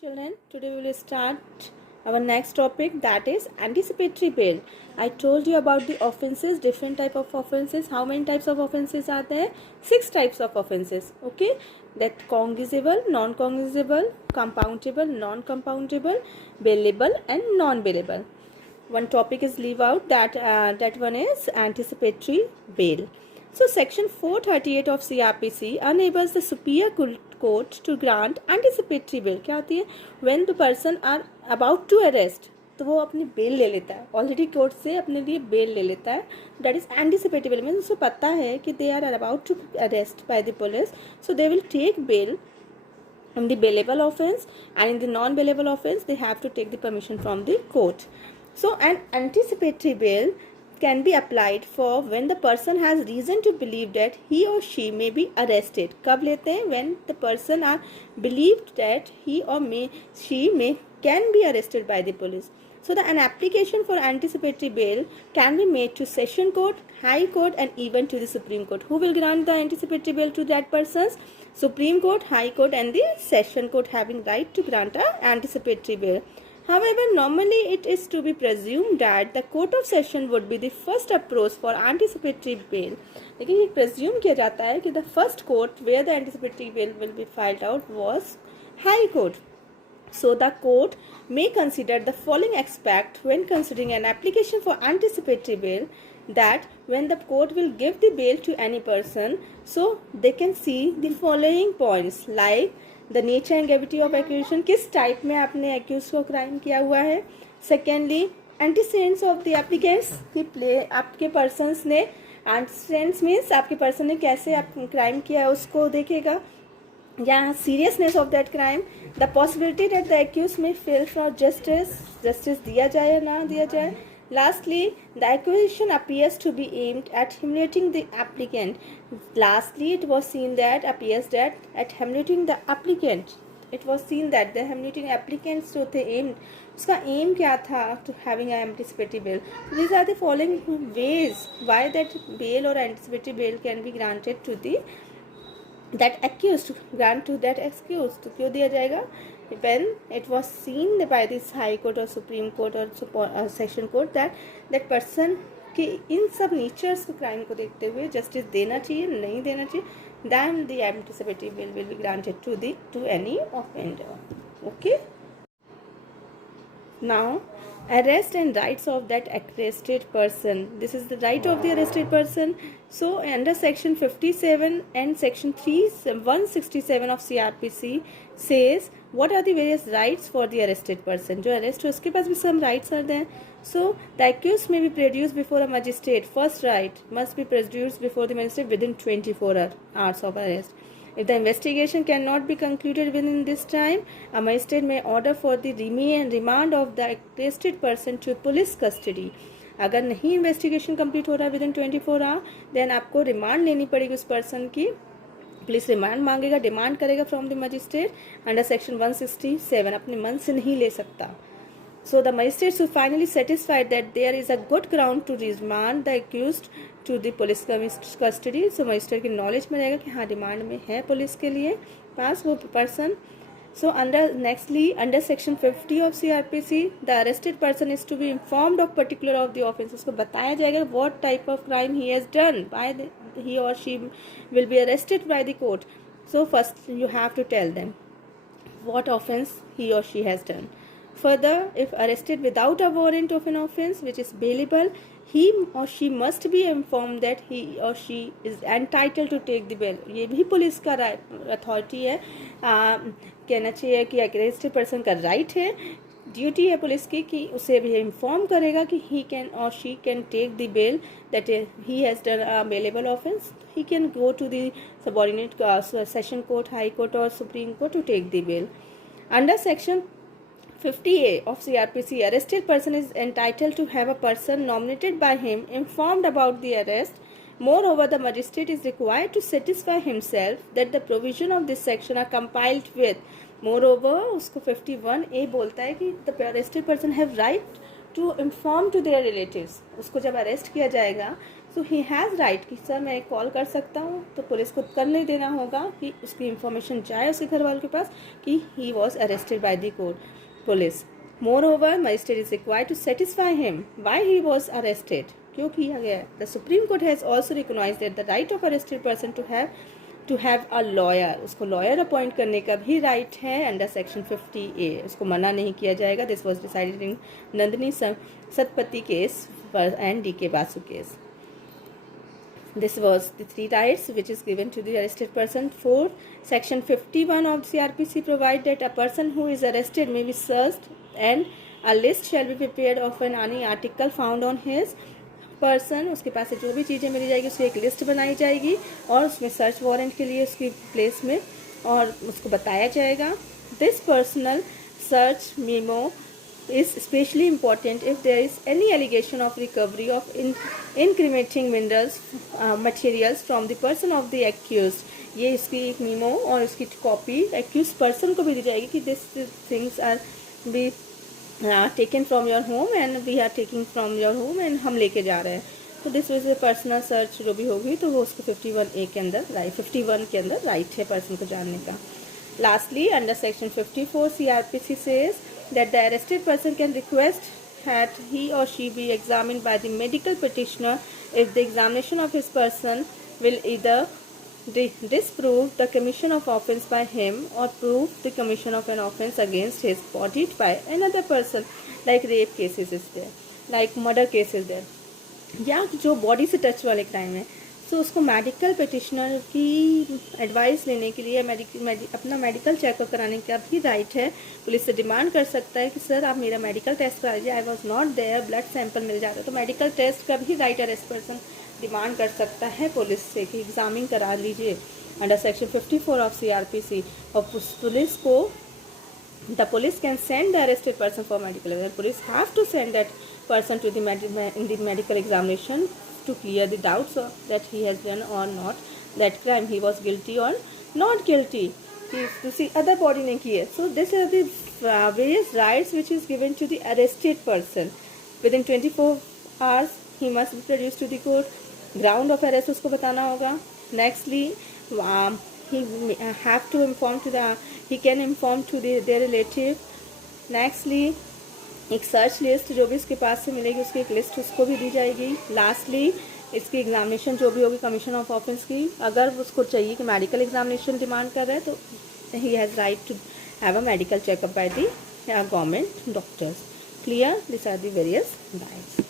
Children, today we will start our next topic, that is anticipatory bail. I told you about the offenses, different type of offenses. How many types of offenses are there? 6 types of offenses. Okay, that cognizable, non-cognizable, compoundable, non-compoundable, bailable and non-bailable. One topic is leave out, that one is anticipatory bail. So section 438 of CRPC enables the superior court to grant anticipatory bail. क्या होती है? When the person are about to arrest, तो वो अपनी bell ले लेता है, already court से अपने लिए बेल ले लेता है. That is anticipatory bail. Means उसको पता है कि they are about to arrest by the police, so they will take bail in the bailable offense, and in the non-bailable offense they have to take the permission from the court. So an anticipatory bail can be applied for when the person has reason to believe that he or she may be arrested. कब लेते हैं? When the person are believed that he or she can be arrested by the police. So an application for anticipatory bail can be made to Session Court, High Court and even to the Supreme Court. Who will grant the anticipatory bail to that persons? Supreme Court, High Court and the Session Court having right to grant an anticipatory bail. However, normally it is to be presumed that the Court of Session would be the first approach for anticipatory bail. लेकिन ये presume किया जाता है कि the first court where the anticipatory bail will be filed out was High Court. So the court may consider the following aspect when considering an application for anticipatory bail, that when the court will give the bail to any person, so they can see the following points like the nature and gravity of accusation, किस type में आपने accused को crime किया हुआ है. Secondly, antecedents of the applicants, कि play आपके persons ने, antecedents means आपके person ने कैसे आप crime किया है उसको देखेगा, या seriousness of that crime, the possibility that the accused may fail for justice दिया जाए या ना दिया जाए. Lastly, the accusation appears to be aimed at humiliating the applicant. Lastly, it was seen that at humiliating the applicant. It was seen that the humiliating applicants जो थे aimed, उसका aim क्या था to having an anticipatory bail. So these are the following ways why that bail or anticipatory bail can be granted to the that accused, grant to that accused. तो क्यों दिया जाएगा? When it was seen by this High Court or Supreme Court or Session Court that person के इन सब natures के crime को देखते हुए जस्टिस देना चाहिए नहीं देना चाहिए, then the anticipatory bail will be granted to any offender. Okay. Now, arrest and rights of that arrested person. This is the right of the arrested person. So under section 57 and section 167 of CRPC says what are the various rights for the arrested person. जो arrest है उसके पास भी some rights are there. So the accused may be produced before a magistrate. First right must be produced before the magistrate within 24 hours of arrest. If the investigation cannot be concluded within this time, a magistrate may order for the remand of the arrested person to police custody. अगर नहीं investigation complete हो रहा है within 24 our, then आपको remand लेनी पड़ेगी उस person की. पुलिस रिमांड मांगेगा, डिमांड करेगा from the magistrate under section 167. अपने मन से नहीं ले सकता. So the magistrate should finally satisfied that there is a good ground to remand the accused to the police custody. So magistrate की knowledge में रहेगा कि हाँ डिमांड में है पुलिस के लिए पास वो person. So under section 50 of CRPC, the arrested person is to be informed of particular of the offence. उसको बताया जाएगा what type of crime he has done, he or she will be arrested by the court. So first you have to tell them what offence he or she has done. Further, if arrested without a warrant of an offence which is bailable, he or she must be informed that he or she is entitled to take the bail. ये भी police का authority है, कहना चाहिए कि arrested person का right है, duty है पुलिस की कि उसे भी इन्फॉर्म करेगा कि he can or she can take the bail, that he has done a bailable offence. He can go to the subordinate session court, high court or supreme court to take the bail. Under section 50A of CRPC, arrested person is entitled to have a person nominated by him informed about the arrest. Moreover, the magistrate is required to satisfy himself that the provision of this section are compiled with. Moreover, उसको 51A बोलता है कि the arrested person have right to inform to their relatives. उसको जब arrest किया जाएगा सो ही has right कि sir मैं कॉल कर सकता हूँ, तो पुलिस को करने देना होगा कि उसकी इंफॉर्मेशन जाए उसके घर वालों के पास कि he was arrested by the court police. Moreover magistrate is required to satisfy him why he was arrested, क्यों किया गया। The supreme court has also recognise that the right of arrested person to have a lawyer, उसको lawyer appoint करने का भी right है under section 50A, उसको मना नहीं किया जाएगा। This was decided in Nandini Satpathy case and DK Basu case. This was the 3 rights which is given to the arrested person. 4. Section 51 of CRPC provide that a person who is arrested may be searched and a list shall be prepared of any article found on his person. उसके पास से जो भी चीज़ें मिली जाएगी उसकी एक list बनाई जाएगी और उसमें सर्च वारंट के लिए उसकी प्लेस में और उसको बताया जाएगा। This personal search memo is especially important if there is any allegation of recovery of incriminating materials from the person of the accused. ये इसकी एक मीमो और इसकी कॉपी accused person को भी दी जाएगी कि this things are be taken from your home and we are taking from your home and हम लेके जा रहे हैं। तो दिस इज पर्सनल सर्च जो भी होगी तो वो उसको 51A के अंदर 51 के अंदर राइट है पर्सन को जानने का। Lastly, under section 54 CRPC says that the arrested person can request that he or she be examined by the medical practitioner if the examination of his person will either disprove the commission of offence by him or prove the commission of an offence against his body by another person, like rape cases is there, like murder cases there, या जो body से touch वाले crime है। सो उसको medical petitioner की advice लेने के लिए अपना मेडिकल चेकअप कराने का भी राइट है। पुलिस से डिमांड कर सकता है कि सर आप मेरा मेडिकल टेस्ट करा दीजिए, I was not there, blood sample मिल जाता है। तो मेडिकल टेस्ट का भी राइट अरेस्ट पर्सन डिमांड कर सकता है पुलिस से कि एग्जामिन करा लीजिए अंडर सेक्शन 54 ऑफ CRPC। और पुलिस को the police can send the arrested person for medical examination. Police have to send that person to the medical examination to clear the doubts that he has done or not that crime, he was guilty or not guilty, to see other body ने की है। So this are the various rights which is given to the arrested person. Within 24 hours he must be produced to the court. Ground of arrest उसको बताना होगा। Nextly he have to inform to he can inform to their relative. Nextly एक search list जो भी इसके पास से मिलेगी उसकी एक लिस्ट उसको भी दी जाएगी। लास्टली इसकी एग्जामिनेशन जो भी होगी कमीशन ऑफ ऑफेंस की, अगर उसको चाहिए कि मेडिकल एग्जामिनेशन डिमांड कर रहा है तो he has right to have a medical checkup by the government doctors. Clear? This are the various rights.